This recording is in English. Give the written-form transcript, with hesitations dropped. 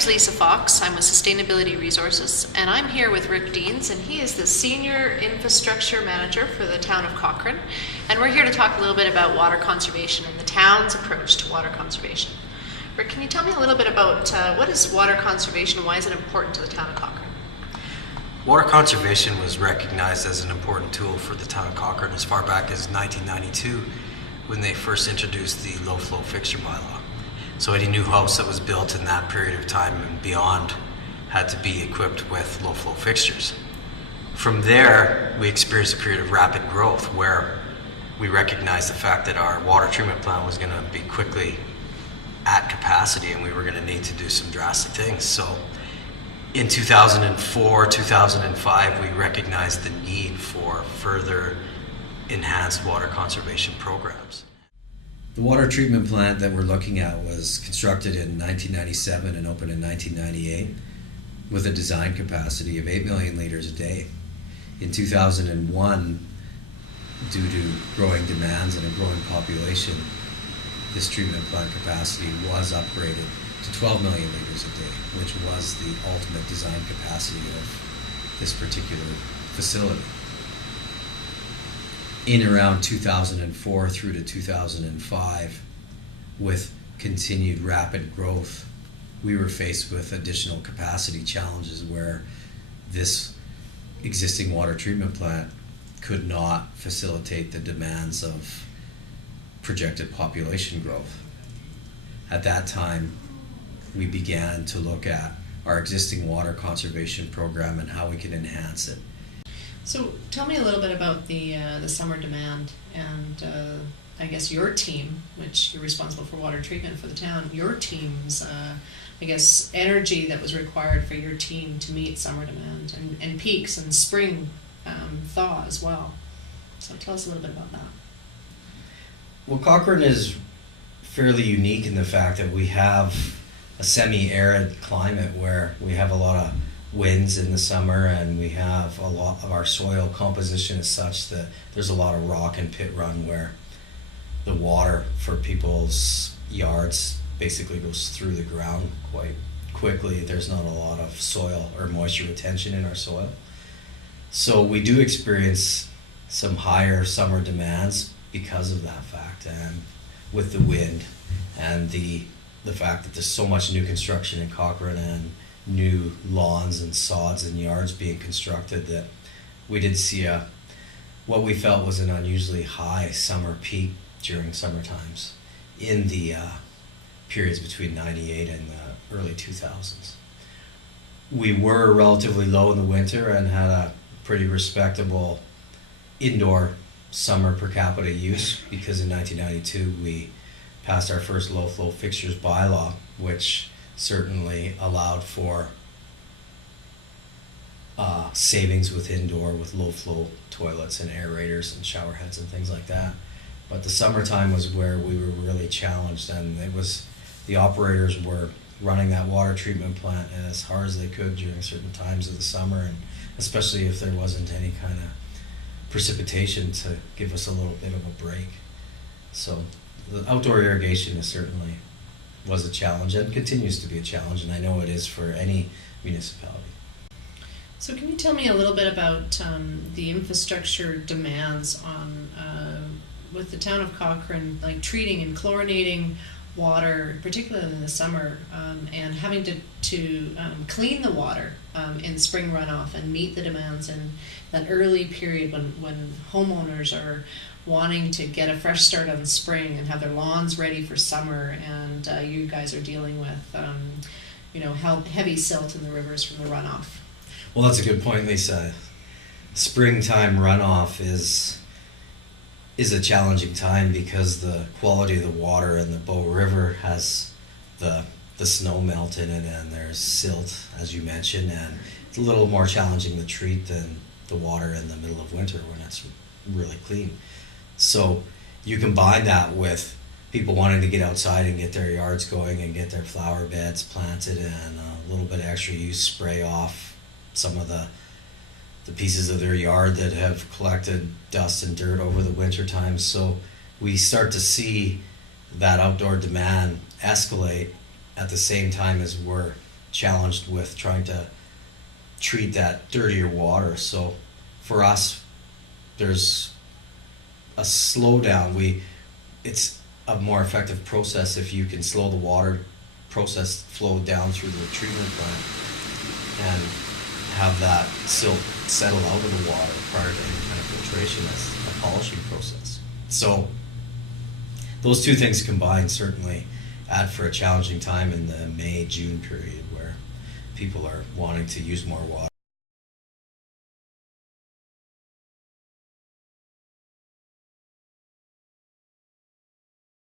name's Lisa Fox. I'm with Sustainability Resources, and I'm here with Rick Deans, and he is the Senior Infrastructure Manager for the town of Cochrane. And we're here to talk a little bit about water conservation and the town's approach to water conservation. Rick, can you tell me a little bit about what is water conservation and why is it important to the town of Cochrane? Water conservation was recognized as an important tool for the town of Cochrane as far back as 1992 when they first introduced the low-flow fixture bylaw. So any new house that was built in that period of time and beyond had to be equipped with low-flow fixtures. From there, we experienced a period of rapid growth where we recognized the fact that our water treatment plant was going to be quickly at capacity and we were going to need to do some drastic things. So in 2004, 2005, we recognized the need for further enhanced water conservation programs. The water treatment plant that we're looking at was constructed in 1997 and opened in 1998 with a design capacity of 8 million liters a day. In 2001, due to growing demands and a growing population, this treatment plant capacity was upgraded to 12 million liters a day, which was the ultimate design capacity of this particular facility. In around 2004 through to 2005, with continued rapid growth, we were faced with additional capacity challenges where this existing water treatment plant could not facilitate the demands of projected population growth. At that time, we began to look at our existing water conservation program and how we can enhance it. So tell me a little bit about the summer demand and I guess your team, which you're responsible for water treatment for the town, your team's energy that was required for your team to meet summer demand and peaks and spring thaw as well. So tell us a little bit about that. Well, Cochrane is fairly unique in the fact that we have a semi-arid climate where we have a lot of winds in the summer and we have a lot of our soil composition is such that there's a lot of rock and pit run where the water for people's yards basically goes through the ground quite quickly. There's not a lot of soil or moisture retention in our soil. So we do experience some higher summer demands because of that fact, and with the wind and the fact that there's so much new construction in Cochrane and new lawns and sods and yards being constructed, that we did see what we felt was an unusually high summer peak during summer times in the periods between 98 and the early 2000s. We were relatively low in the winter and had a pretty respectable indoor summer per capita use because in 1992 we passed our first low flow fixtures bylaw, which certainly allowed for savings with indoor with low flow toilets and aerators and shower heads and things like that. But the summertime was where we were really challenged, and it was the operators were running that water treatment plant as hard as they could during certain times of the summer, and especially if there wasn't any kind of precipitation to give us a little bit of a break. So the outdoor irrigation is certainly was a challenge and continues to be a challenge, and I know it is for any municipality. So can you tell me a little bit about the infrastructure demands on with the town of Cochrane, like treating and chlorinating water, particularly in the summer, and having to clean the water in spring runoff and meet the demands in that early period when homeowners are wanting to get a fresh start on spring and have their lawns ready for summer, and you guys are dealing with heavy silt in the rivers from the runoff. Well, that's a good point, Lisa. Springtime runoff is a challenging time because the quality of the water in the Bow River has the snow melt in it, and there's silt, as you mentioned, and it's a little more challenging to treat than the water in the middle of winter when it's really clean. So you combine that with people wanting to get outside and get their yards going and get their flower beds planted and a little bit of extra use spray off some of the pieces of their yard that have collected dust and dirt over the winter time. So we start to see that outdoor demand escalate at the same time as we're challenged with trying to treat that dirtier water. So for us, there's a slowdown. It's a more effective process if you can slow the water process flow down through the treatment plant and have that silt settle out of the water prior to any kind of filtration as a polishing process. So those two things combined certainly add for a challenging time in the May-June period where people are wanting to use more water.